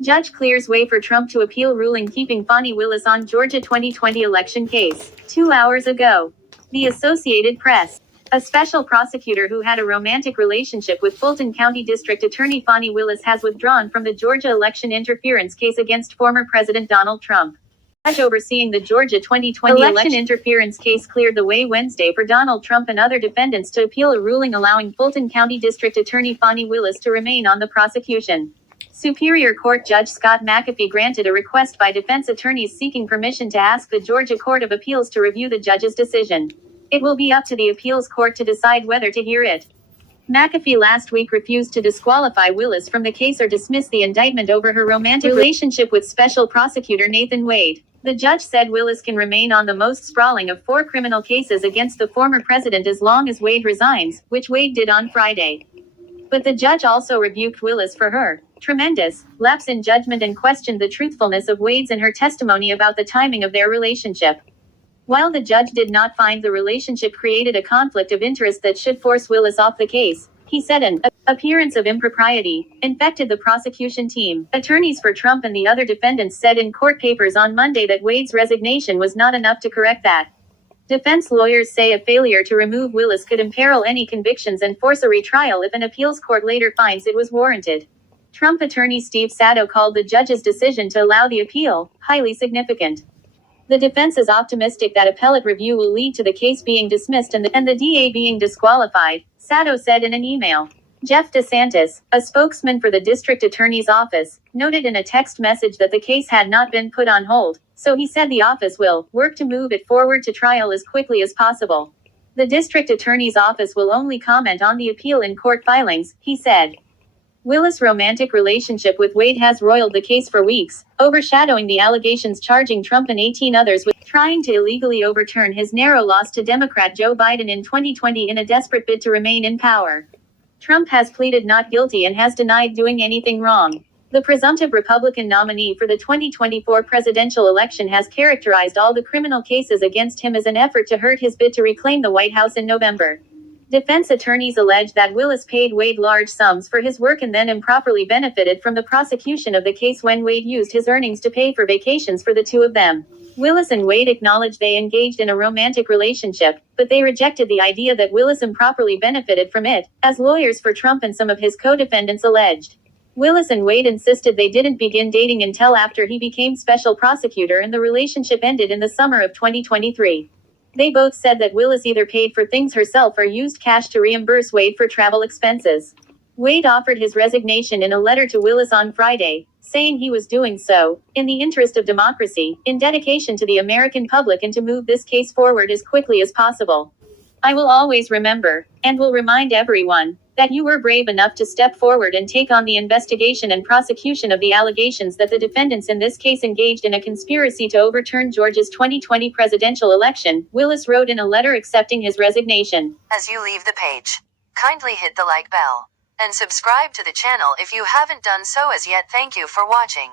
Judge clears way for Trump to appeal ruling keeping Fani Willis on Georgia 2020 election case. 2 hours ago. The Associated Press. A special prosecutor who had a romantic relationship with Fulton County District Attorney Fani Willis has withdrawn from the Georgia election interference case against former President Donald Trump. The judge overseeing the Georgia 2020 election interference case cleared the way Wednesday for Donald Trump and other defendants to appeal a ruling allowing Fulton County District Attorney Fani Willis to remain on the prosecution. Superior Court Judge Scott McAfee granted a request by defense attorneys seeking permission to ask the Georgia Court of Appeals to review the judge's decision. It will be up to the appeals court to decide whether to hear it. McAfee last week refused to disqualify Willis from the case or dismiss the indictment over her romantic relationship with Special Prosecutor Nathan Wade. The judge said Willis can remain on the most sprawling of 4 criminal cases against the former president as long as Wade resigns, which Wade did on Friday. But the judge also rebuked Willis for her tremendous lapse in judgment and questioned the truthfulness of Wade's and her testimony about the timing of their relationship. While the judge did not find the relationship created a conflict of interest that should force Willis off the case, he said an appearance of impropriety infected the prosecution team. Attorneys for Trump and the other defendants said in court papers on Monday that Wade's resignation was not enough to correct that. Defense lawyers say a failure to remove Willis could imperil any convictions and force a retrial if an appeals court later finds it was warranted. Trump attorney Steve Sato called the judge's decision to allow the appeal highly significant. The defense is optimistic that appellate review will lead to the case being dismissed and the DA being disqualified, Sato said in an email. Jeff DeSantis, a spokesman for the district attorney's office, noted in a text message that the case had not been put on hold, so he said the office will work to move it forward to trial as quickly as possible. The district attorney's office will only comment on the appeal in court filings, he said. Willis' romantic relationship with Wade has roiled the case for weeks, overshadowing the allegations charging Trump and 18 others with trying to illegally overturn his narrow loss to Democrat Joe Biden in 2020 in a desperate bid to remain in power. Trump has pleaded not guilty and has denied doing anything wrong. The presumptive Republican nominee for the 2024 presidential election has characterized all the criminal cases against him as an effort to hurt his bid to reclaim the White House in November. Defense attorneys allege that Willis paid Wade large sums for his work and then improperly benefited from the prosecution of the case when Wade used his earnings to pay for vacations for the two of them. Willis and Wade acknowledged they engaged in a romantic relationship, but they rejected the idea that Willis improperly benefited from it, as lawyers for Trump and some of his co-defendants alleged. Willis and Wade insisted they didn't begin dating until after he became special prosecutor and the relationship ended in the summer of 2023. They both said that Willis either paid for things herself or used cash to reimburse Wade for travel expenses. Wade offered his resignation in a letter to Willis on Friday, saying he was doing so in the interest of democracy, in dedication to the American public and to move this case forward as quickly as possible. I will always remember, and will remind everyone, that you were brave enough to step forward and take on the investigation and prosecution of the allegations that the defendants in this case engaged in a conspiracy to overturn Georgia's 2020 presidential election, Willis wrote in a letter accepting his resignation. As you leave the page, kindly hit the like bell and subscribe to the channel if you haven't done so as yet. Thank you for watching.